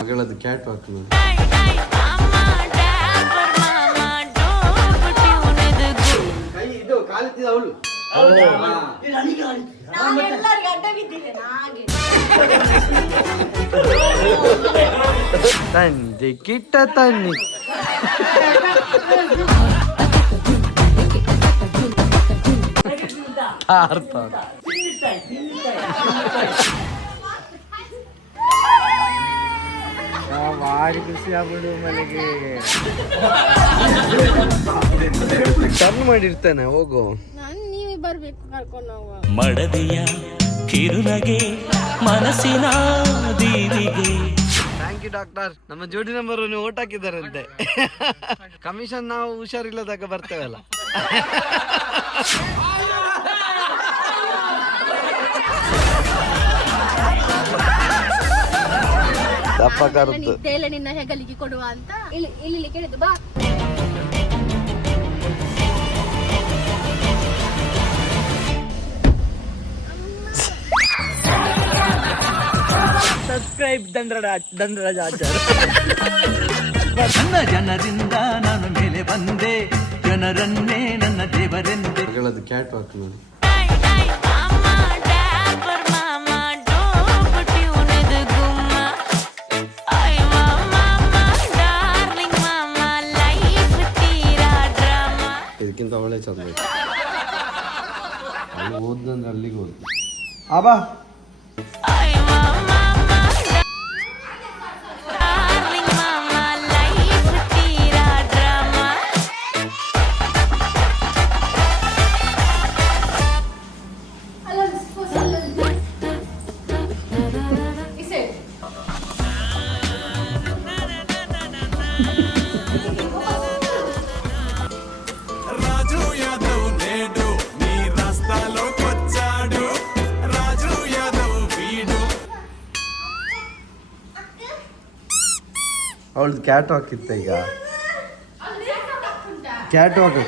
ಮಗಳದ್ದು cat walk ನೋಡಿ. ತಂದೆ ಕಿಟ್ಟ ತನ್ನಿ ಭಾರಿ ಖುಷಿ ಆಗ್ಬಿಡು ಮನೆಗೆ ಟರ್ನ್ ಮಾಡಿರ್ತಾನೆ. ಹೋಗು, ನೀವೇ ಬರ್ಬೇಕು ಕರ್ಕೊಂಡು ಹೋಗುವ. ಮಡದಿಯ ಕಿರುನಗೆ ಮನಸ್ಸಿನ ದೀವಿಗೆ. Thank you doctor. ನಮ್ಮ ಜೋಡಿ ನಂಬರ್ ಓಟ್ ಹಾಕಿದ್ದಾರಂತೆ. ಕಮಿಷನ್ ನಾವು ಹುಷಾರಿಲ್ಲದಾಗ ಬರ್ತೇವಲ್ಲ. ದಪ್ಪ ಕರುತ್ತು ನಿನ್ನ ಹೆಗಲಿಗೆ ಕೊಡುವ ಅಂತ ಇಲ್ಲಿ ಕೇಳಿದ್ದು. ಬಾ ಸಬ್ಸ್ಕ್ರೈಬ್ ದಂಡರಾಜ ಆಚಾರ. ನನ್ನ ಜನರಿಂದ ನಾನು ಮೇಲೆ ಬಂದೆ, ಜನರನ್ನೇ ನನ್ನ ದೇವರೆಂದೆ. ಮಗಳದ್ದು ಕ್ಯಾಟ್ ವಾಕ್ ನೋಡಿ. ಇದಕ್ಕಿಂತ ಅವಳೇ ಚಂದ. ಅಲ್ಲಿ ಓದ್ದಂದ್ರೆ ಅಲ್ಲಿಗೆ ಹೋದ್. ಆಬಾ ಅವಳದು ಕ್ಯಾಟ್ ವಾಕ್ ಇತ್ತ. ಈಗ ಕ್ಯಾಟ್ ವಾಕ್.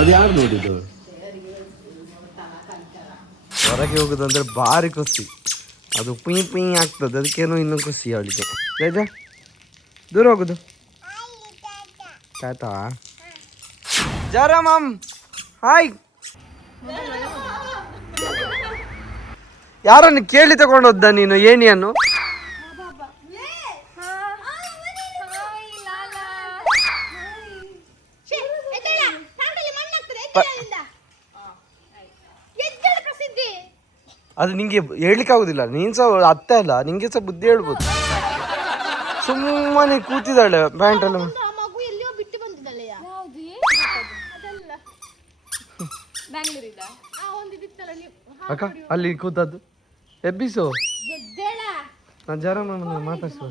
ಅದು ಯಾರು ನೋಡಿದ್ದು? ಹೊರಗೆ ಹೋಗುದಂದ್ರೆ ಭಾರಿ ಖುಷಿ. ಅದು ಪುಯ್ ಪುಯ್ ಆಗ್ತದೆ, ಅದಕ್ಕೇನೋ ಇನ್ನೂ ಖುಷಿ ಅವಳಿಗೆ. ಜಯ ದೂರ ಹೋಗುದು. ಟಾಟಾ ಜರಮಮ್. ಹಾಯ್. ಯಾರನ್ನು ಕೇಳಿ ತಗೊಂಡೋದ್ದ ನೀನು ಏಣಿಯನ್ನು? ಅದು ನಿಂಗೆ ಹೇಳ್ಲಿಕ್ಕೆ ಆಗುದಿಲ್ಲ. ನೀನ್ ಸಹ ಅತ್ತೆ ಅಲ್ಲ, ನಿಂಗೆ ಸಹ ಬುದ್ಧಿ ಹೇಳ್ಬೋದು. ಸುಮ್ಮನೆ ಕೂತಿದ್ದಾಳೆ ಪ್ಯಾಂಟ್ ಎಲ್ಲ. ಅಕ್ಕ ಅಲ್ಲಿ ಕೂತದ್ದು ಎಬ್ಬಿಸು. ಜರ ಮಾತಾಡ್ಸು.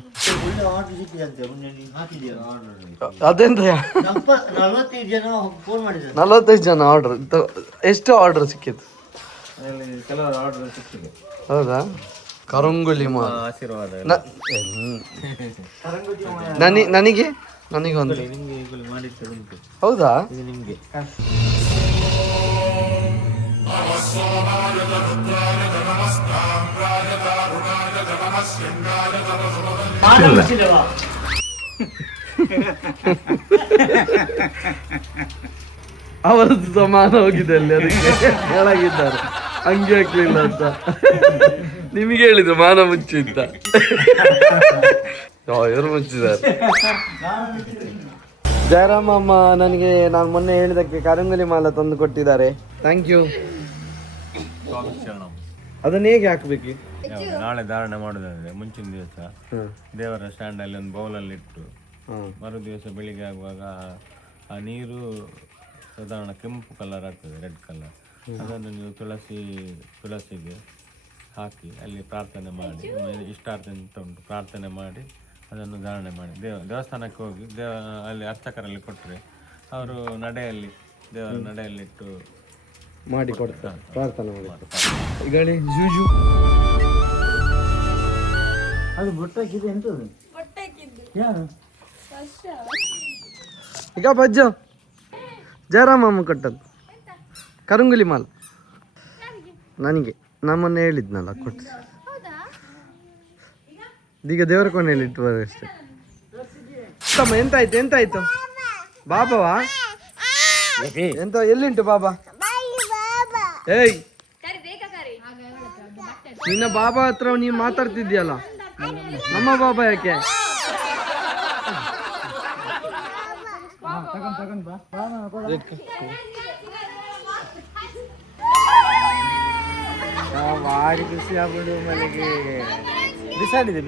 ಅದೆಂತ 45 ಜನ ಆರ್ಡರ್. ಎಷ್ಟು ಆರ್ಡರ್ ಸಿಕ್ಕಿತ್ತು? ಹೌದಾ? ಕರಂಗುಲಿ ಆಶೀರ್ವಾದ. ನನಗೆ ಒಂದು. ಹೌದಾ? ನಿಮ್ಗೆ ಅವರದ್ದು ಸಮಾನ ಹೋಗಿದೆ ಅಲ್ಲಿ, ಅದಕ್ಕೆ ಹೇಳಾಗಿದ್ದಾರೆ ಹಂಗೆ ಹಾಕ್ಲಿಲ್ಲ ಅಂತ. ನಿಮಗೆ ಹೇಳಿದ್ರು ಮಾನ ಮುಚ್ಚಿ ಅಂತ. ಇವರು ಮುಚ್ಚಿದ್ದಾರೆ. ಜಯರಾಮ್ ಅಮ್ಮ ನನಗೆ ನಾನು ಮೊನ್ನೆ ಹೇಳಿದಕ್ಕೆ ಕರಂಗುಲಿ ಮಾಲ ತಂದು ಕೊಟ್ಟಿದ್ದಾರೆ. Thank you. ಅದನ್ನ ಹೇಗೆ ಹಾಕ್ಬೇಕು? ನಾಳೆ ಧಾರಣೆ ಮಾಡೋದಾದ್ರೆ ಮುಂಚಿನ ದಿವಸ ದೇವರ ಸ್ಟ್ಯಾಂಡ್ ಅಲ್ಲಿ ಒಂದು ಬೌಲಲ್ಲಿ ಇಟ್ಟು ಮರು ದಿವಸ ಬೆಳಿಗ್ಗೆ ಆಗುವಾಗ ಆ ನೀರು ಸಾಧಾರಣ ಕೆಂಪು ಕಲರ್ ಆಗ್ತದೆ, ರೆಡ್ ಕಲರ್. ಅದನ್ನು ನೀವು ತುಳಸಿಗೆ ಹಾಕಿ ಅಲ್ಲಿ ಪ್ರಾರ್ಥನೆ ಮಾಡಿ, ಇಷ್ಟಾರ್ಥ ಅಂತ ಉಂಟು, ಪ್ರಾರ್ಥನೆ ಮಾಡಿ ಅದನ್ನು ಧಾರಣೆ ಮಾಡಿ ದೇವಸ್ಥಾನಕ್ಕೆ ಹೋಗಿ ಅಲ್ಲಿ ಅರ್ಚಕರಲ್ಲಿ ಕೊಟ್ಟರೆ ಅವರು ನಡೆಯಲ್ಲಿ ದೇವರ ನಡೆಯಲ್ಲಿಟ್ಟು ಮಾಡಿ ಕೊಡ್ತಾರೆ, ಪ್ರಾರ್ಥನೆ ಮಾಡಿ. ಈಗ ಹೇಳಿ ಜೂಜು ಅದು ಬೊಟ್ಟಾಕಿದೆ ಎಂತದು ಯಾರು ಈಗ ಬಜ್ಜ ಜಯರಾಮಮ್ಮ ಕೊಟ್ಟದ್ದು ಕರಂಗುಲಿ ಮಾಲ್ ನನಗೆ ನಮ್ಮನ್ನ ಹೇಳಿದ್ನಲ್ಲ ಕೊಟ್ಟು ಈಗ ದೇವರ ಕೊನೆಯಲ್ಲಿ ಇಟ್ಟು ಅಷ್ಟೇ. ಎಂತಾಯ್ತು ಬಾಬಾವಾ ಎಂತ ಎಲ್ಲಿಂಟು ಬಾಬಾ? ಏಯ್ ನಿನ್ನ ಬಾಬಾ ಹತ್ರ ನೀನು ಮಾತಾಡ್ತಿದ್ಯಲ್ಲ, ನಮ್ಮ ಬಾಬಾ ಯಾಕೆ? ಭಾರಿ ಖುಷಿ ಆಗ್ಬಿಡು ಮನೆಗೆ. ಬಿಸಾಡಿದ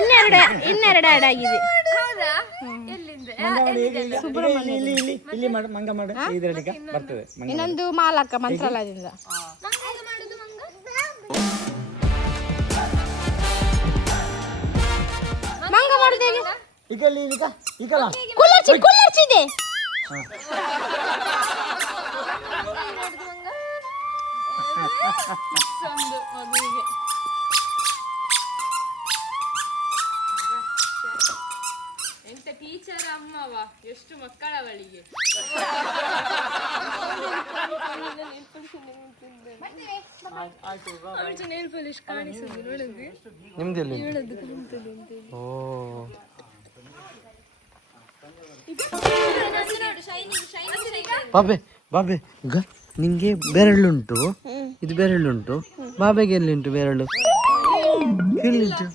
ಇನ್ನೆರಡು ಆಡಾಗಿದೆ. ಇಲ್ಲಿ ಮಂಗ ಮಾಡು ಇದರಡಿಗೆ ಬರ್ತದೆ. ಇನ್ನೊಂದು ಮಾಲಕ್ಕ ಮಂತ್ರಾಲಯದಿಂದ. ಮಂಗ ಮಾಡುದು ಹೇಗೆ? ಕುಲ್ಲರ್ಚಿದೆ. ಎಂತ ಟೀಚರ್ ಅಮ್ಮವ ಎಷ್ಟು ಮಕ್ಕಳವಳಿಗೆ. ನಿಮ್ದೆಲ್ಲಿ? ಓ ಬಾಬೆ ಈಗ ನಿಂಗೆ ಬೆರಳುಂಟು, ಇದು ಬೆರಳುಂಟು, ಬಾಬೆಗೆ ಎಲ್ಲಿಂಟು ಬೆರಳು? ಎಲ್ಲಿಂಟು?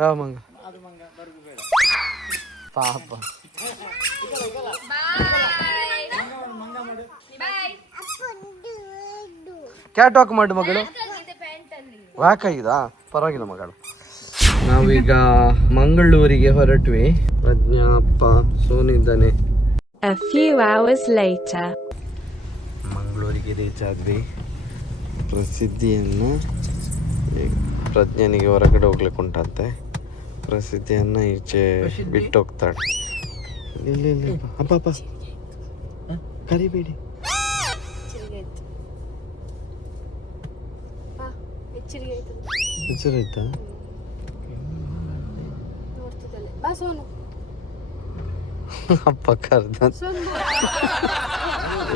ಹಾ ಮಂಗ ಪಾಪ. ಕ್ಯಾಟ್ ವಾಕ್ ಮಾಡು ಮಗಳು. ವಾಕ್ ಆಗಿದಾ? ಪರವಾಗಿಲ್ಲ ಮಗಳು. ನಾವೀಗ ಮಂಗಳೂರಿಗೆ ಹೊರಟ್ವಿ. ಪ್ರಜ್ಞಾ ಅಪ್ಪ ಸೋನು ಇದ್ದಾನೆ. A few hours later. ಮಂಗಳೂರಿಗೆ ರೀಚ್ ಆದ್ವಿ. ಪ್ರಸಿದ್ಧಿಯನ್ನು ಪ್ರಜ್ಞನಿಗೆ ಹೊರಗಡೆ ಹೋಗ್ಲಿಕ್ಕೆ ಉಂಟಂತೆ. ಪ್ರಸಿದ್ಧಿಯನ್ನು ಈಚೆ ಬಿಟ್ಟು ಹೋಗ್ತಾಳೆ. ಇಲ್ಲ ಅಪ್ಪ ಕರಿಬೇಡಿ. ಎಚ್ಚರಾಯ್ತಾ? ಅಪ್ಪ ಕರ್ದ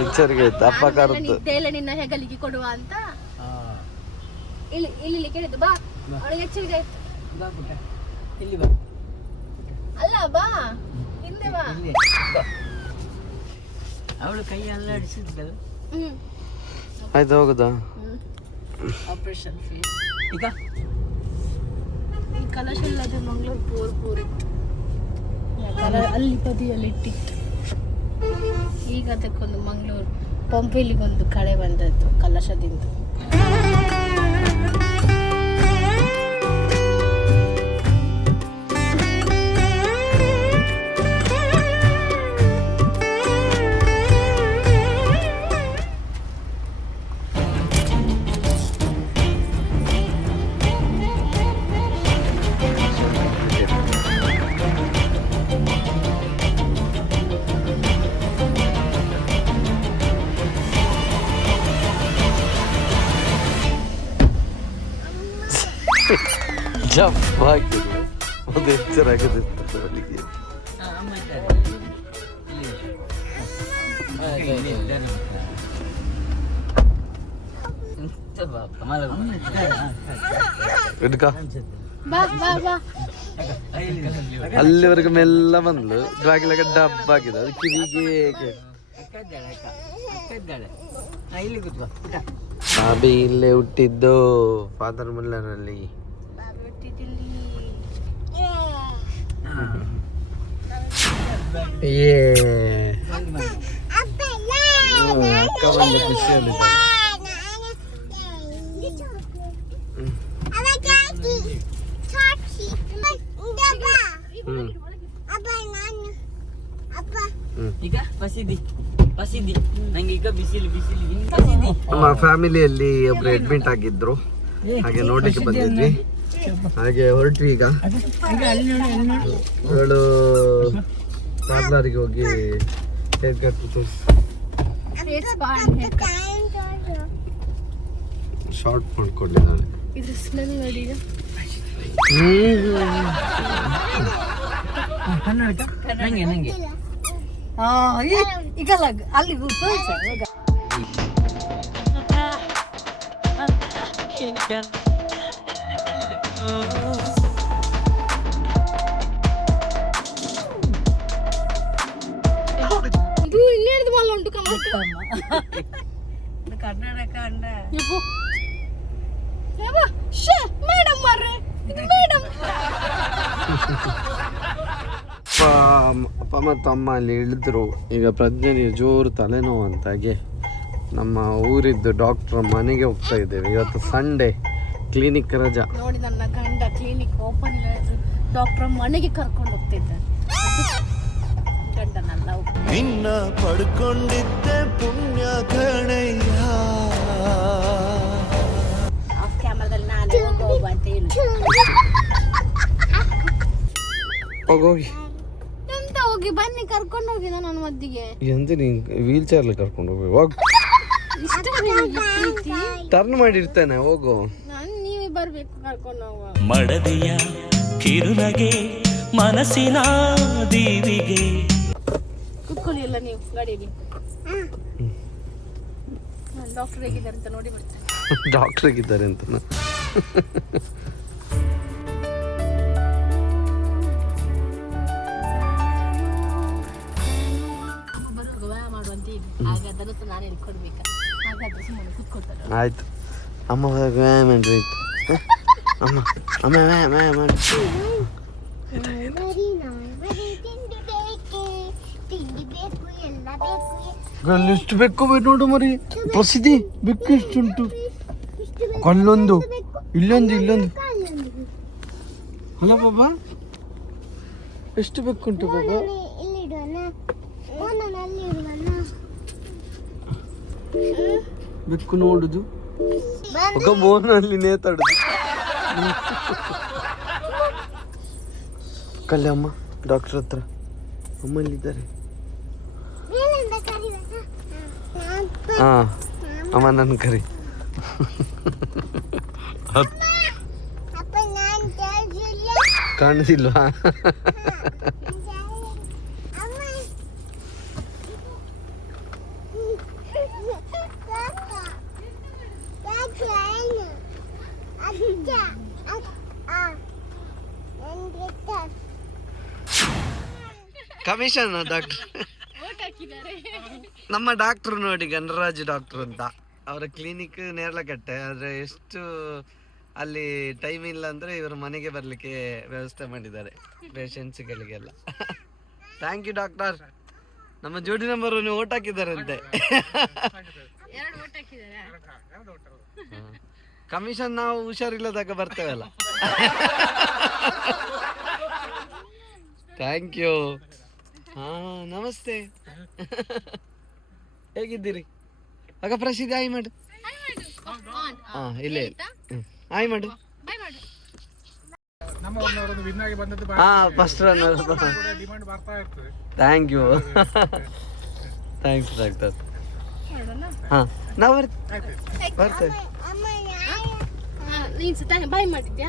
ಎಚ್ಚರಿಕೆ ಆಯ್ತಾ? ಅಪ್ಪ ಕರ್ದು ನಿನ್ನ ಹೆಗಲಿಗೆ ಕೊಡುವ ಅಂತ ಇಲ್ಲಿ ಕೇಳಿದ್ದು. ಬಾ ಅವಳಿಗೆ ಎಚ್ಚರಿಕೆ ಆಯ್ತು. ಇಲ್ಲಿ ಬಾ. ಅಲ್ಲ ಬಾ ಹಿಂದೆ ಬಾ. ಅವಳು ಕೈ ಅಲ್ಲಾಡಿಸಿದ್ದಲ್ಲ. ಆಯ್ತು ಹೋಗುದಾ? ಆಪರೇಷನ್ ಫೀಸ್ ಈಗ ಈ ಕಲಶ ಇಲ್ಲದೆ ಮಂಗಳೂರು ಪೂರಿತ್ತು. ಅಲ್ಲಿ ಬದಿಯಲ್ಲಿ ಇಟ್ಟಿತ್ತು. ಈಗ ಅದಕ್ಕೊಂದು ಮಂಗಳೂರು ಪಂಪೆಲಿಗೊಂದು ಕಳೆ ಬಂದದ್ದು ಕಲಶದಿಂದ. ಜಂಪ್ ಹಾಕಿದ್ರು ಒಂದು ಎಚ್ಚರಾಗದಿತ್ತು ಅವಳಿಗೆ. ಅಲ್ಲಿವರೆಗೆ ಮೆಲ್ಲ ಬಂದ್ಲು. ಬಾಗಿಲಾಗ ಡಬ್ಬ ಆಗಿದೆ, ಅದು ಕಿವಿಗೆ. ಬಾಬಿ ಇಲ್ಲೇ ಹುಟ್ಟಿದ್ದು ಫಾದರ್ ಮುಲ್ಲರಲ್ಲಿ. ಅಕ್ಕ ಅಕ್ಕ ಬಂದು ಖುಷಿಯಲ್ಲಿ ಈಗ ಪಸಿದಿ ನಂಗೆ ಈಗ ಬಿಸಿಲು ಪಸಿದಿ. ನಮ್ಮ ಫ್ಯಾಮಿಲಿಯಲ್ಲಿ ಒಬ್ರು ಅಡ್ಮಿಟ್ ಆಗಿದ್ರು, ಹಾಗೆ ನೋಡ್ಲಿಕ್ಕೆ ಬಂದಿದ್ವಿ, ಹಾಗೆ ಹೊರಟ್ವಿ. ಈಗ ಇವಳು ಪಾರ್ಲರ್ಗೆ ಹೋಗಿ ಹೇರ್ ಕಟ್ ಶಾರ್ಟ್ ಮಾಡ್ಕೊಂಡಿದ್ದಾಳೆ. ಇದ್ರ ಸ್ಮೆಲ್ ನೋಡಿ ಈಗ. ನಂಗೆ ಈಗ ಅಲ್ಲಿ ಇದು ಇನ್ನೇಳ್ದು ಮಲ್ಲ ಉಂಟು ಕರ್ನಾಟಕ ಅಂಡ ಮೇಡಮ್ ಮಾರ್ರೆ, ಇದು ಮೇಡಮ್. ಅಪ್ಪ ಮತ್ತು ಅಮ್ಮ ಅಲ್ಲಿ ಇಳಿದ್ರು. ಈಗ ಪ್ರಜ್ಞೆಗೆ ಜೋರು ತಲೆನೋವು ಅಂತಾಗೆ ನಮ್ಮ ಊರಿದ್ದು ಡಾಕ್ಟ್ರ್ ಮನೆಗೆ ಹೋಗ್ತಾ ಇದ್ದೇವೆ. ಇವತ್ತು ಸಂಡೇ, ಕ್ಲಿನಿಕ್ ರಜಾ. ನೋಡಿ ನನ್ನ ಗಂಡ ಕ್ಲಿನಿಕ್ ಓಪನ್ ಡಾಕ್ಟರ್ ಮನೆಗೆ ಕರ್ಕೊಂಡು ಹೋಗ್ತಿದ್ದ. ಗಂಡನಲ್ಲ ನಿನ್ನ ಪಡ್ಕೊಂಡಿದ್ದೆ ಪುಣ್ಯ ಕಣಯ್ಯ. ಆಫ್ ಕ್ಯಾಮರಾದಲ್ಲಿ ನಾನೇ ಹೋಗು ಅಂತ ಹೇಳಿ ಹೋಗಿ ಎಂತ ಹೋಗಿ ಬನ್ನಿ ಕರ್ಕೊಂಡು ಹೋಗಿದ ನನ್ನ ಮದ್ದಿಗೆ. ಎಂತ ನೀನ್ ವೀಲ್ ಚೇರ್ಲಿ ಕರ್ಕೊಂಡು ಹೋಗಿ ಹೋಗ್, ಟರ್ನ್ ಮಾಡಿರ್ತೇನೆ, ಹೋಗು. ನಾನು ನೀವೇ ಬರ್ಬೇಕು ಕರ್ಕೊಂಡು ಹೋಗುವ. ಮಡದಿಯ ಕಿರುನಗೆ ಮನಸ್ಸಿನ ದೀವಿಗೆ. ಕುತ್ಕೊಳ್ಳಿ ಎಲ್ಲ ನೀವು ಗಾಡಿಯಲ್ಲಿ. ಡಾಕ್ಟರ್ ಹೇಗಿದ್ದಾರೆ ಅಂತ ನೋಡಿ ಬರ್ತೇನೆ. ಡಾಕ್ಟರ್ ಆಗಿದ್ದಾರೆ ಅಂತ ಬರುವಾಗ ವ್ಯಾಯಾಮ ಮಾಡುವಂತ ಹೇಳಿ, ಹಾಗೆ ಅದನ್ನು ಸಹ ನಾನು ಹೇಳ್ಕೊಡ್ಬೇಕಾ? ಹಾಗಾದ್ರೆ ಸುಮ್ಮನೆ ಕುತ್ಕೊಳ್ತಾರೆ. ಆಯ್ತು ಅಮ್ಮ ವ್ಯಾಯಾಮ ಮಾಡ್ರಿ. ಅಮ್ಮ ಅಮ್ಮ ವ್ಯಾಯಾಮ ಮಾಡಿ. ಎಷ್ಟು ಬೇಕು ನೋಡು ಮರಿ, ಪ್ರಸಿದ್ಧಿ ಬೆಕ್ಕು ಎಷ್ಟುಂಟು. ಕಲ್ಲೊಂದು, ಇಲ್ಲೊಂದು ಅಲ್ಲ ಬಾಬಾ, ಎಷ್ಟು ಬೆಕ್ಕುಂಟು ಬಾಬಾ. ಬೆಕ್ಕು ನೋಡುದು, ಒಬ್ಬ ಮೋನಲ್ಲಿ ನೇತಾಡುದು. ಕಲ್ಲೆ ಅಮ್ಮ ಡಾಕ್ಟರ್ ಹತ್ರ, ಅಮ್ಮಲ್ಲಿದ್ದಾರೆ. ಹಾ ಅಮ್ಮ ನನ್ನ ಕರಿ. ಕಾಣುದಿಲ್ವಾ? ಕಮಿಷನ್ ಡಾಕ್ಟರ್, ನಮ್ಮ ಡಾಕ್ಟರ್ ನೋಡಿ ಗಣರಾಜ್ ಡಾಕ್ಟರ್ ಅಂತ, ಅವರ ಕ್ಲಿನಿಕ್ ನೇರ್ಲಕಟ್ಟೆ. ಆದರೆ ಎಷ್ಟು ಅಲ್ಲಿ ಟೈಮ್ ಇಲ್ಲ ಅಂದರೆ ಇವರು ಮನೆಗೆ ಬರಲಿಕ್ಕೆ ವ್ಯವಸ್ಥೆ ಮಾಡಿದ್ದಾರೆ ಪೇಷಂಟ್ಸ್ಗಳಿಗೆಲ್ಲ. Thank you doctor. ನಮ್ಮ ಜೋಡಿ ನಂಬರ್ ಓಟ್ ಹಾಕಿದ್ದಾರಂತೆ. ಕಮಿಷನ್ ನಾವು ಹುಷಾರಿಲ್ಲದಾಗ ಬರ್ತೇವಲ್ಲ. Thank you. ಹಾ ನಮಸ್ತೆ, ಹೇಗಿದ್ದೀರಿ? ಆಗ ಪ್ರಸಿದ್ಧ ಆಯ್ ಮಾಡು. ಹಾ ಇಲ್ಲೇ ಆಯ್ ಮಾಡು. ಹಾ first runner. Thank you, thanks doctor. ಹಾ ನಾವು ಬರ್ತೇವೆ. ಬಾಯ್ ಮಾಡಿದ್ಯಾ?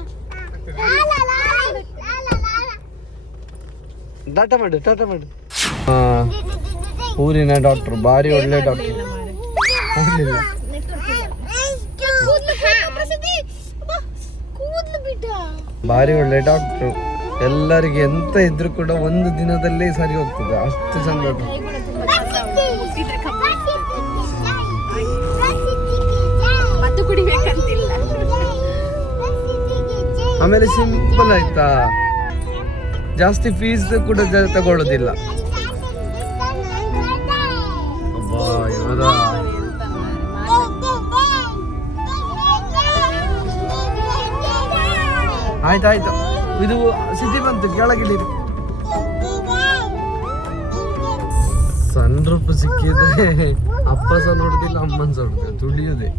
ಟಾಟಾ ಮಾಡು. ಊರಿನ ಡಾಕ್ಟರ್ ಭಾರಿ ಒಳ್ಳೆ ಡಾಕ್ಟರ್. ಭಾರಿ ಒಳ್ಳೆ ಡಾಕ್ಟ್ರು. ಎಲ್ಲರಿಗೆ ಎಂತ ಇದ್ರು ಕೂಡ ಒಂದು ದಿನದಲ್ಲೇ ಸರಿ ಹೋಗ್ತದೆ, ಅಷ್ಟು ಚಂದ. ಆಮೇಲೆ ಸಿಂಪಲ್ ಆಯ್ತಾ, ಜಾಸ್ತಿ ಫೀಸ್ ಕೂಡ ತಗೊಳ್ಳೋದಿಲ್ಲ. ಆಯ್ತಾಯ್ತು, ಇದು ಸಿಟಿ ಬಂತು, ಕೆಳಗಿಳಿದು. ಸಣ್ಣ ರೂಪ ಸಿಕ್ಕಿದ್ರೆ ಅಪ್ಪ ಸಹ ನೋಡುದಿಲ್ಲ, ಅಮ್ಮನ ಸಹ ನೋಡುದಿಲ್ಲ, ತುಳಿಯುದೇ.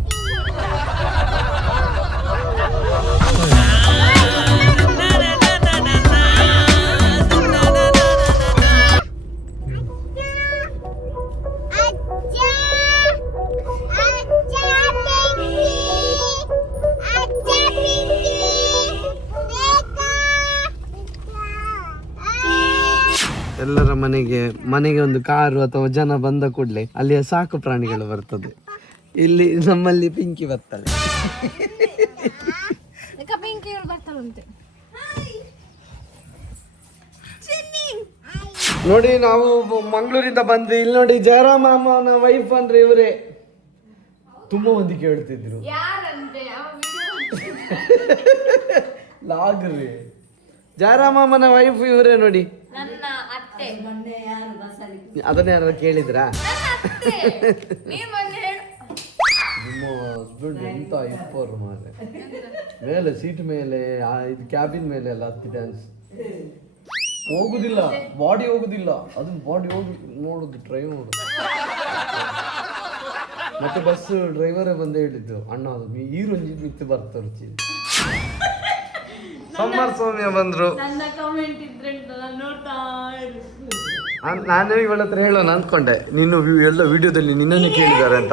ಎಲ್ಲರ ಮನೆಗೆ ಒಂದು ಕಾರು ಅಥವಾ ಜನ ಬಂದ ಕೂಡಲೇ ಅಲ್ಲಿಯ ಸಾಕು ಪ್ರಾಣಿಗಳು ಬರ್ತದೆ. ಇಲ್ಲಿ ನಮ್ಮಲ್ಲಿ ಪಿಂಕಿ ಬರ್ತಾಳೆ. ನೋಡಿ, ನಾವು ಮಂಗಳೂರಿಂದ ಬಂದ್ವಿ. ಇಲ್ಲಿ ನೋಡಿ, ಜಯರಾಮ್ ಮಾಮನ ವೈಫ್ ಅಂದ್ರೆ ಇವರೇ. ತುಂಬಾ ಮಂದಿ ಕೇಳ್ತಿದ್ರು ಲಾಗ್ರಿ. ಜಯರಾಮ್ ಮಾಮನ ವೈಫ್ ಇವರೇ ನೋಡಿ. ಅದನ್ನ ಯಾರು ಕೇಳಿದ್ರಾ? ನಿಮ್ಮ ಹಸ್ಬೆಂಡ್ ಎಂತ ಇಪ್ಪರು ಮಾರೆ, ಮೇಲೆ ಸೀಟ್ ಮೇಲೆ ಇದು ಕ್ಯಾಬಿನ್ ಮೇಲೆ ಎಲ್ಲ ಹತ್ತಿ ಡ್ಯಾನ್ಸ್ ಹೋಗುದಿಲ್ಲ, ಬಾಡಿ ಹೋಗುದಿಲ್ಲ, ಅದನ್ನ ಬಾಡಿ ಹೋಗಿ ನೋಡುದು, ಟ್ರೈ ಮಾಡುದು. ಮತ್ತೆ ಬಸ್ ಡ್ರೈವರೇ ಬಂದು ಹೇಳಿದ್ದು, ಅಣ್ಣ ಅದು ಈರೊಂಜಿ ಮಿತ್ತು ಬರ್ತಾರೆ. ಸಮ್ಮರ್ ಸೌಮ್ಯ ಬಂದ್ರು. ನಾನು ಇವಳ ಹತ್ರ ಹೇಳೋಣ ಅಂದ್ಕೊಂಡೆ, ನೀನು ಎಲ್ಲ ವಿಡಿಯೋದಲ್ಲಿ ನಿನ್ನನ್ನು ಕೇಳಿದ್ದಾರೆ ಅಂತ.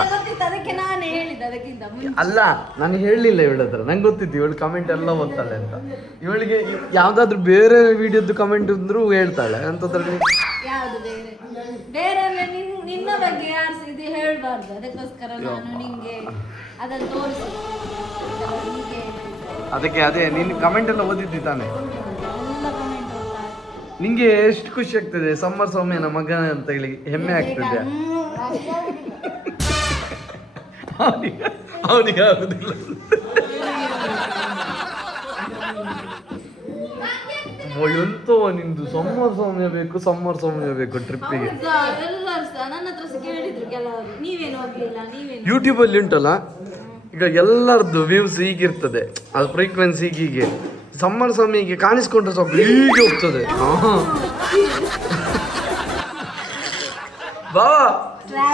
ಅಲ್ಲ, ನಾನು ಹೇಳಲಿಲ್ಲ ಇವಳ ಹತ್ರ, ನಂಗೆ ಗೊತ್ತಿತ್ತು ಇವಳು ಕಮೆಂಟ್ ಎಲ್ಲ ಓದ್ತಾಳೆ ಅಂತ. ಇವಳಿಗೆ ಯಾವ್ದಾದ್ರು ಬೇರೆ ವಿಡಿಯೋದ್ದು ಕಮೆಂಟ್ ಇದ್ರು ಹೇಳ್ತಾಳೆ ಅಂತದ್ರಲ್ಲಿ. ನಿನ್ನ ಬಗ್ಗೆ ಇದು ಹೇಳ್ಬಾರ್ದು, ಅದಕ್ಕೋಸ್ಕರ ನಾನು ನಿಂಗೆ ಅದನ್ನು ತೋರಿಸಿ. ಅದಕ್ಕೆ ಅದೇ ನೀನು ಕಮೆಂಟ್ ಎಲ್ಲ ಓದಿದ್ದಿ ತಾನೆ. ನಿಂಗೆ ಎಷ್ಟು ಖುಷಿ ಆಗ್ತದೆ ಸಮ್ಮರ್ ಸೌಮ್ಯನ ಮಗ ಅಂತ ಹೇಳಿ ಹೆಮ್ಮೆ ಆಗ್ತದೆ. ಅವನಿಗೆ ಆಗುದಿಲ್ಲ. ಎಂತೋ ನಿಂದು ಸಮ್ಮರ್ ಸೌಮ್ಯ ಬೇಕು, ಸಮ್ಮರ್ ಸೌಮ್ಯ ಬೇಕು ಟ್ರಿಪ್ಪಿಗೆ. ಯೂಟ್ಯೂಬ್ ಅಲ್ಲಿ ಉಂಟಲ್ಲ ಈಗ ಎಲ್ಲರದ್ದು ವ್ಯೂಸ್ ಹೀಗಿರ್ತದೆ, ಅದು ಫ್ರೀಕ್ವೆನ್ಸಿ ಹೀಗೆ. ಸಮ್ಮರ್ ಸೌಮ್ಯಗೆ ಕಾಣಿಸ್ಕೊಂಡ್ರೆ ಸ್ವಲ್ಪ ಹೀಗೆ ಹೋಗ್ತದೆ. ಬಾ,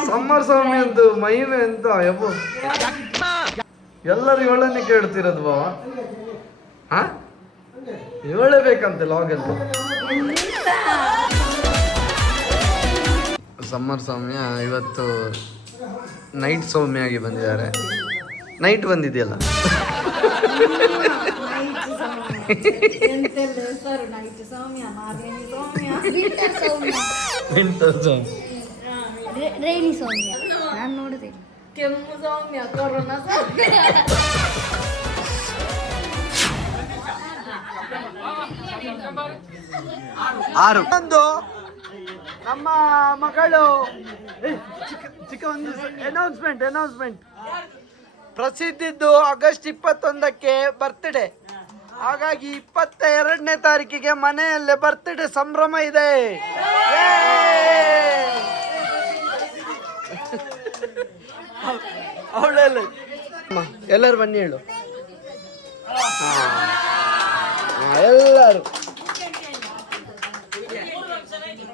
ಸಮ್ಮರ್ ಸೌಮ್ಯ ಅಂತ ಮಹಿಮೆ ಅಂತ ಯಬ್ಬ, ಎಲ್ಲರೂ ಇವಳನ್ನೇ ಕೇಳ್ತಿರೋದು ಬಾವ. ಹಾ, ಇವಳೇ ಬೇಕಂತೆ ಲಾಗ್ ಅಂತ. ಸಮ್ಮರ್ ಸೌಮ್ಯ ಇವತ್ತು ನೈಟ್ ಸೌಮ್ಯ ಆಗಿ ಬಂದಿದ್ದಾರೆ. ನೈಟ್ ಬಂದಿದೆಯಲ್ಲ, ರೈನಿ ಸೌಮ್ಯ ನಾನು ನೋಡಿದೆ. ಕೆಮ್ಮು ಸೌಮ್ಯ, ಕೊರೋನಾ ಸೌಮ್ಯ. ಆರು ಒಂದು ನಮ್ಮ ಮಗಳು ಚಿಕ್ಕ ಒಂದು ಅನೌನ್ಸ್ಮೆಂಟ್. ಪ್ರಸಿದ್ಧಿದ್ದು ಆಗಸ್ಟ್ 21ಕ್ಕೆ ಬರ್ತ್ಡೇ, ಹಾಗಾಗಿ 22ನೇ ತಾರೀಕಿಗೆ ಮನೆಯಲ್ಲೇ ಬರ್ತ್ಡೇ ಸಂಭ್ರಮ ಇದೆ. ಅವಳೆಲ್ಲ ಎಲ್ಲರೂ ಬನ್ನಿ ಹೇಳು. ಎಲ್ಲರೂ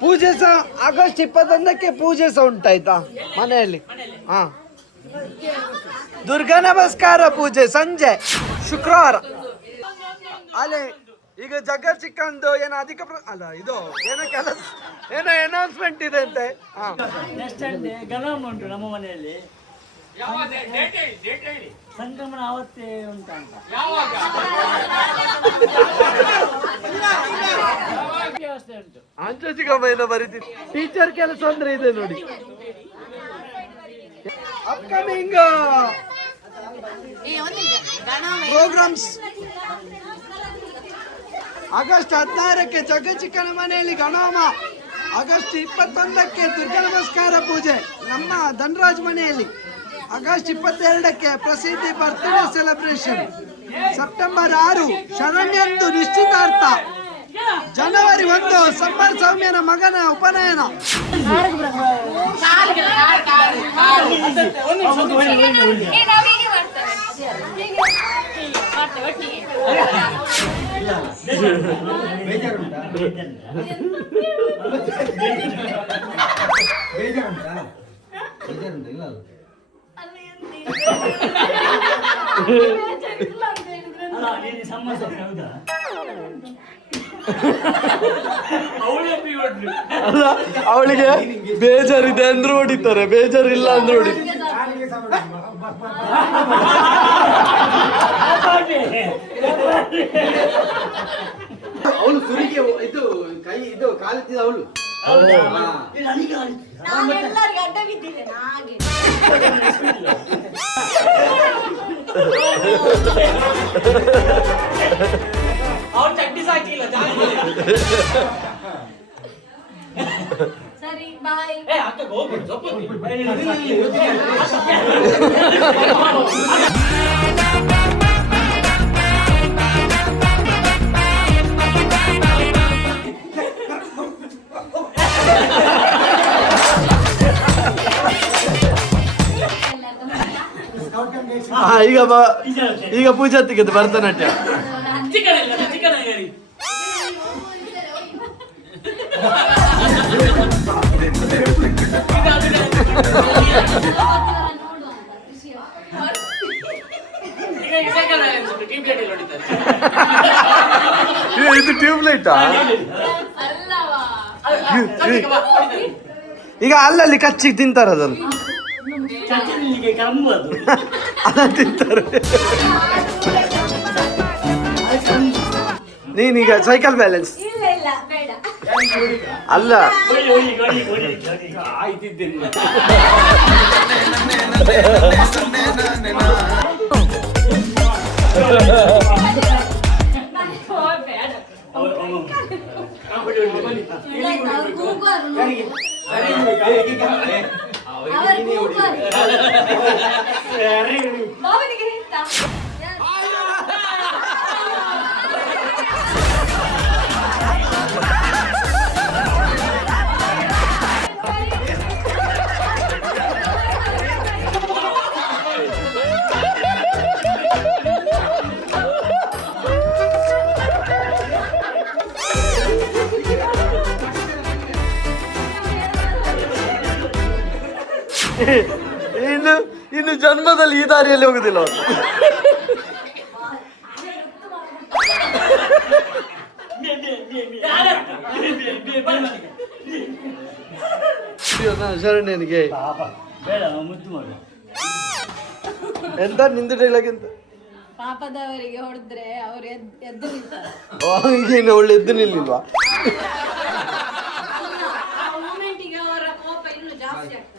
ಪೂಜೆ ಸಹ ಆಗಸ್ಟ್ 21ಕ್ಕೆ ಪೂಜೆ ಸಹ ಉಂಟಾಯ್ತಾ ಮನೆಯಲ್ಲಿ. ಹಾ, ದುರ್ಗಾ ನಮಸ್ಕಾರ ಪೂಜೆ ಸಂಜೆ ಶುಕ್ರವಾರ. ಅಲ್ಲೇ ಈಗ ಜಗರ್ ಚಿಕ್ಕಂದು ಏನೋ ಅಧಿಕ ಅಲ್ಲ, ಇದು ಏನೋ ಕೆಲಸ, ಏನೋ ಅನೌನ್ಸ್ಮೆಂಟ್ ಇದೆ ಅಂತೆ. ಹಾ, ಗಣಮ ಉಂಟು ನಮ್ಮ ಮನೆಯಲ್ಲಿ. ಸಂಕ್ರಮಣ ಅವತ್ತೇ ಉಂಟಂತ. ಅಂಚಚಿಕಮ್ಮ ಬರೀತೀನಿ. ಟೀಚರ್ ಕೆಲಸ ಅಂದ್ರೆ ಇದೆ ನೋಡಿ. ಅಪ್ಕಮಿಂಗ್ ಪ್ರೋಗ್ರಾಮ್ಸ್ ಆಗಸ್ಟ್ 16ಕ್ಕೆ ಜಗಚಿಕ್ಕನ ಮನೆಯಲ್ಲಿ ಗಣೋಮ, ಆಗಸ್ಟ್ 21ಕ್ಕೆ ದುರ್ಗಾ ನಮಸ್ಕಾರ ಪೂಜೆ ನಮ್ಮ ಧನರಾಜ್ ಮನೆಯಲ್ಲಿ, ಆಗಸ್ಟ್ 22ಕ್ಕೆ ಪ್ರಸಿದ್ಧಿ ಬರ್ತ್ಡೇ ಸೆಲೆಬ್ರೇಷನ್, ಸೆಪ್ಟೆಂಬರ್ 6 ಶರಣ್ಯಂದು ನಿಶ್ಚಿತಾರ್ಥ, ಜನವರಿ 1 ಸಮ್ಮರ್ ಸೌಮ್ಯನ ಮಗನ ಉಪನಯನ. ಅಲ್ಲ ನೀನು ಸಮಸ್ಯೆ ಹೌದಾ ಅವಳೇ ಹೊಡ್ಲಿ ಅಲ್ಲ ಅವಳಿಗೆ ಬೇಜಾರಿದೆ ಅಂದ್ರೆ ಹೊಡಿತಾರೆ, ಬೇಜಾರಿಲ್ಲ ಅಂದ್ರೆ ಹೊಡಿ. ಅವಳು ಸುರಿಗೆ ಇದು ಕೈ ಇದು ಕಾಲಿತ್ತಿದ ಅವಳು. ನಾನೆಲ್ಲರಿಗೆ ಅಡ್ಡ ಬಿದ್ದಿದ್ದೇನೆ ಹಾಗೆ. ಅವ್ರು ಚಟ್ನಿ ಸಾಕಿಲ್ಲ ಸರಿ ಬಾಯ್. ಈಗ ಪೂಜಾತಿಗೆ ಭರತನಾಟ್ಯ. ಇದು ಟ್ಯೂಬ್ಲೈಟಾ? ಈಗ ಅಲ್ಲಲ್ಲಿ ಕಚ್ಚಿ ತಿಂತಾರ ಅದನ್ನು, ಅದನ್ನು ತಿಂತಾರೆ. ನೀನೀಗ ಸೈಕಲ್ ಬ್ಯಾಲೆನ್ಸ್ ಇಲ್ಲ ಇಲ್ಲ ಬೇಡ. ಅಲ್ಲ ಇನ್ನು ಜನ್ಮದಲ್ಲಿ ಈ ದಾರಿಯಲ್ಲಿ ಹೋಗುದಿಲ್ಲ ಅವರು. ಶರಣ್ಯನಿಗೆ ಮುದ್ದು ಮಾಡು ಎಂತ ನಿಂದು ಡೈಲಾಗ್ ಎಂತ? ಪಾಪದವರಿಗೆ ಹೊಡೆದ್ರೆ ಅವ್ರು ಎದ್ದು ನಿಲ್ತಾರೆ. ಈಗೇನು ಒಳ್ಳೆ ಎದ್ದು ನಿಲ್ಲಿಲ್ವಾ? ಆ ಮೂಮೆಂಟಿಗೆ ಅವರ ಕೋಪ ಇನ್ನೂ ಜಾಸ್ತಿ ಆಗ್ತದೆ.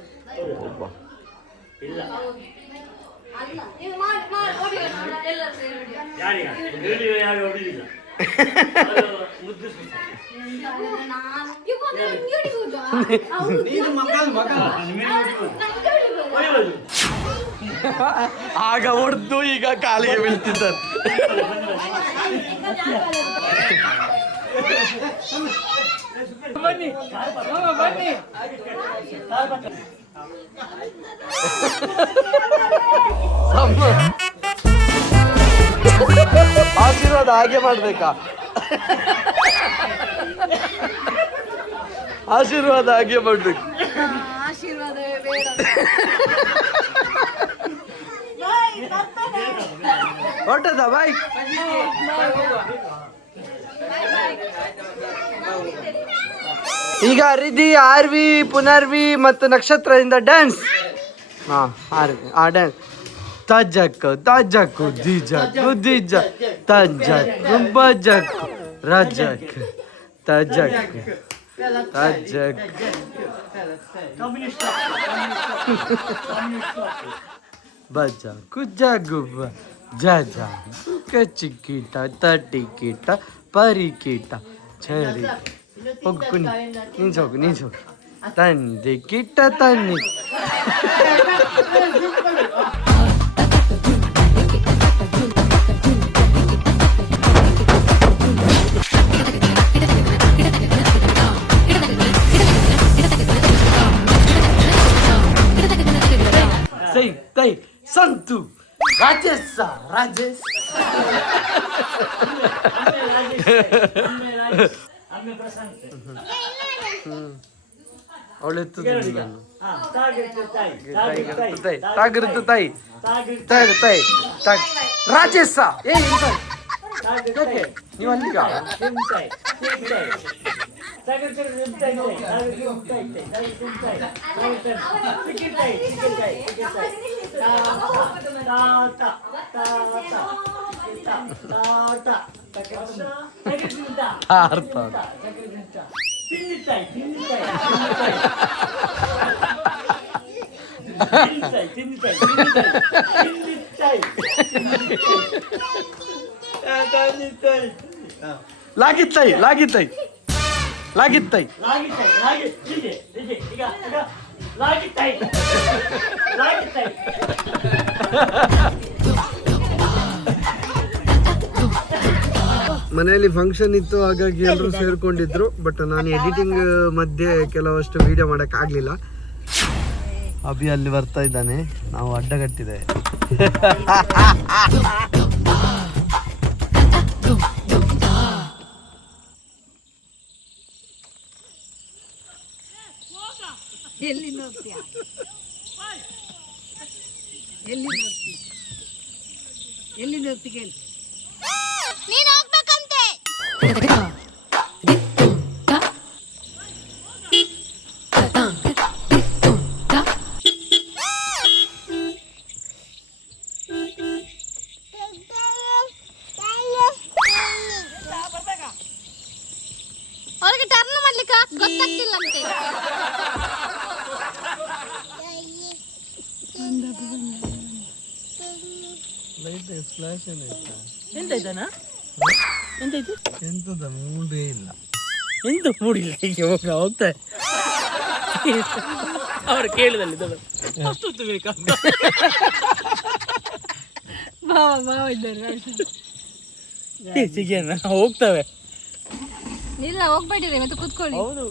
ಇಲ್ಲ ಅಲ್ಲ ನೀವು ಮಾಡಿ ಮಾಡಿ ಹೊಡಿ ಎಲ್ಲರೂ ಸೇರಿ ಹೊಡಿ. ಯಾರು ಹೊಡಿಲಿಲ್ಲ ಮುದ್ದು ನಾನು ಇವಾಗ ನಿಮ್ಗೆ ಹೊಡಿಬೋದಾ? ಹೌದು. ನಂಗೆ ಹೊಡಿಬೋದಾ? ಆಗ ಹೊಡೆದು ಈಗ ಕಾಲಿಗೆ ಬೀಳ್ತಿದ್ದಾರೆ. ಬನ್ನಿ ಬನ್ನಿ ಆಶೀರ್ವಾದ ಹಾಗೆ ಮಾಡ್ಬೇಕಾ? ಆಶೀರ್ವಾದ ಹಾಗೆ ಮಾಡ್ಬೇಕು. ಆಶೀರ್ವಾದವೇ ಬೇಡ. ಹೊಟ್ಟದ ಬಾಯ್. ಈಗ ರಿಧಿ, ಆರ್ವಿ, ಪುನರ್ವಿ ಮತ್ತು ನಕ್ಷತ್ರದಿಂದ ಡ್ಯಾನ್ಸ್. ಹಾ ಆರ್ವಿ ಆ ಡ್ಯಾನ್ಸ್. ತಜಕ್ಕು ತಜಕ್ಕು ದಿಜಕ್ಕು ದಿಜ ತಜಕ್ಕು ಬಜಕ್ಕು ರಜಕ್ಕು ತಜಕ್ಕು ತಜಕ್ಕು. ಬಜ ಕುಜಗುಬ್ಬ ಜಜ ಕಚ್ಚಿಕೀಟ ತಟ್ಟಿಕೀಟ ಪರಿಕೀಟ ಛರಿ ಹೋಗು ನಿಂಸೋಗು ನಿಂಸೋಗು ತಂದೆ ಕಿಟ್ಟ ತನ್ನಿ. ಸೈ ತೈ ಸಂತು ರಾಜೇಶ್ ರಾಜೇಶ್ ಆಮೇಲೆ ಪ್ರಶಾಂತ್. ಅವಳೆತ್ತು ಹಾ, ತಾಗಿರ್ತು ತಾಯಿ, ತಾಗಿರುತ್ತು ತಾಯಿ ತಾಗಿರ್ತು ತಾಯಿ ತಾಯಿ ರಾಜೇಶ ಏ ತಾಗಿರ್ತು ತಾಯಿ. ನೀವು ಅಲ್ಲಿಗ ತಿಂತಾಯಿ, ತಿಂತಾಯಿ. ತಾಗಿರ್ತು ತಿಂತಾಯಿ, ತಾಗಿರ್ತು ತಿಂತಾಯಿ, ತಾಗಿರ್ತು ತಿಂತಾಯಿ, ತಾಗಿರ್ತು ತಿಂತಾಯಿ, ತಿಂತಾಯಿ, ತಿಂತಾಯಿ. ತಾತ, ತಾತ, ತಾತ, ತಾಗಿರ್ತು ತಿಂತಾ, ಅರ್ಥ ತಾಗಿರ್ತು ತಿಂತಾ. ತಿನ್ನಿತಾಯಿ, ತಿನ್ನಿತಾಯಿ, ತಿನ್ನಿತಾಯಿ, ತಿನ್ನಿತಾಯಿ, ತಿನ್ನಿತಾಯಿ, ತಿನ್ನಿತಾಯಿ. ಲಾಗಿತ್ತಾಯಿ ಲಾಗಿತ್ತಾಯಿ ಲಾಗಿತ್ತಾಯಿ ಲಾಗಿತ್ತಾಯಿ, ಲಾಗಿ, ಹೀಗೆ, ಹೀಗೆ, ಈಗ, ಈಗ, ಲಾಗಿತ್ತಾಯಿ, ಲಾಗಿತ್ತಾಯಿ. ಮನೆಯಲ್ಲಿ ಫಂಕ್ಷನ್ ಇತ್ತು, ಹಾಗಾಗಿ ಎಲ್ಲರೂ ಸೇರ್ಕೊಂಡಿದ್ರು. ಬಟ್ ನಾನು ಎಡಿಟಿಂಗ್ ಮಧ್ಯೆ ಕೆಲವಷ್ಟು ವಿಡಿಯೋ ಮಾಡಕ್ ಆಗ್ಲಿಲ್ಲ. ಅಭಿ ಅಲ್ಲಿ ಬರ್ತಾ ಇದ್ದಾನೆ, ನಾವು ಅಡ್ಡಗಟ್ಟಿದೆ. ಎಲ್ಲಿ ನೋಡ್ತೀಯ ಎಲ್ಲಿ ನೋಡ್ತಿ ಎಲ್ಲಿ ನೋಡ್ತಿ ಕೇಳಿ ನೀನ್ ಹೋಗ್ಬೇಕಂತೆ. ಅವ್ರಿಗೆ ಟರ್ನ್ ಮಾಡ್ಲಿಕ್ಕೆ ಗೊತ್ತಾಗ್ತಿಲ್ಲ ಅಂತೆ. ಎಂತಾಯ್ತಾನ ಎಂತಾಯ್ತು ಎಂತದ ಮೂಡೇ ಇಲ್ಲ. ಎಂತ ಮೂಡಿಲ್ಲ ಹೀಗೆ ಹೋಗ್ತಾ ಅವ್ರು ಕೇಳಿದಲ್ಲಿ ಅಷ್ಟು ಬೇಕಾ ಬಾವ ಬಾವ ಇದ್ದಾರೆ ಸಿಗಿಯನ್ನ ಹೋಗ್ತವೆ ಇಲ್ಲ ಹೋಗ್ಬೇಡಿರಿ ಮತ್ತೆ ಕೂತ್ಕೊಳ್ಳಿ. ಹೌದು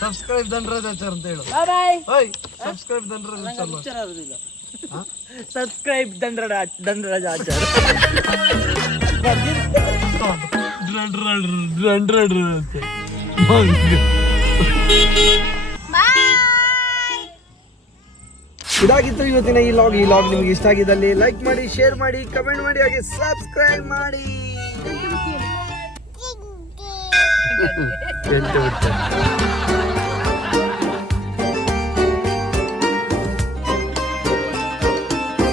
ಸಬ್ಸ್ಕ್ರೈಬ್ ಧನರಾಜಾಚಾರ್ ಅಂತ ಹೇಳು. ಓಯ್ ಸಬ್ಸ್ಕ್ರೈಬ್ ಧನರಾಜಾಚಾರ್. ಸಬ್ಸ್ಕ್ರೈಬ್ ದಂಡರಾಜ ಆಚಾರ. ಇದಾಗಿತ್ತು ಇವತ್ತಿನ ಈ ಲಾಗ್ ನಿಮಗೆ ಇಷ್ಟ ಆಗಿದ್ದಲ್ಲಿ ಲೈಕ್ ಮಾಡಿ, ಶೇರ್ ಮಾಡಿ, ಕಮೆಂಟ್ ಮಾಡಿ, ಹಾಗೆ ಸಬ್ಸ್ಕ್ರೈಬ್ ಮಾಡಿ. ಎಂತ